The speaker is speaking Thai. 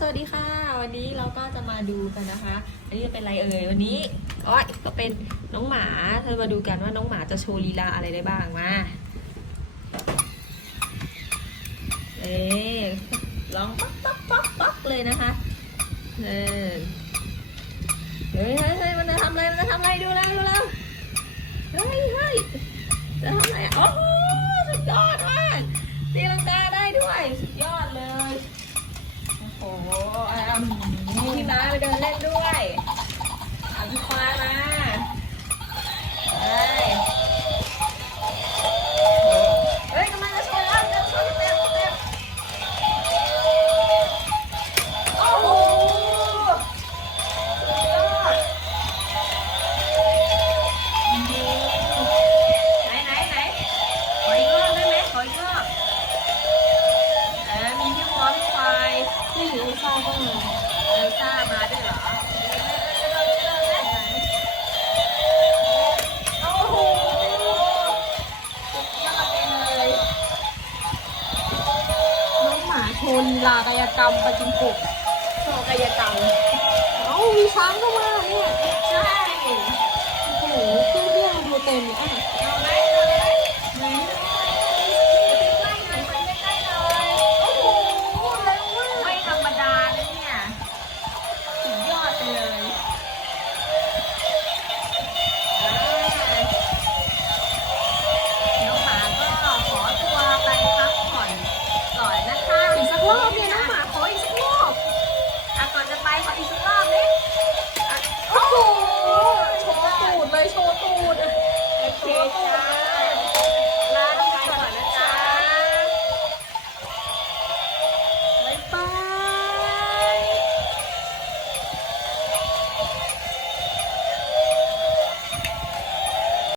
สวัสดีค่ะ วันนี้เราก็จะมาดูกันนะคะ อันนี้จะเป็นอะไรเอ่ย วันนี้อ๋อก็เป็นน้องหมาเธอมาดูกันว่าน้องหมาจะโชว์ลีลาอะไรได้บ้างมา เอ๊ร้องป๊อกป๊อกป๊อกป๊อกเลยนะคะเออเฮ้ยเฮ้ยเฮ้ยมันจะทำอะไร มันจะทำอะไร ดูแล้วดูแล้วเฮ้ยเฮ้ยจะทำอะไรอะโอ้ พี่ม้าไปเดินเล่นด้วยเอาพี่ควายม โชว์ลีลากายกรรมประจิมกบโชว์กายกรรม เอ้ามีช้างเข้ามาเนี่ย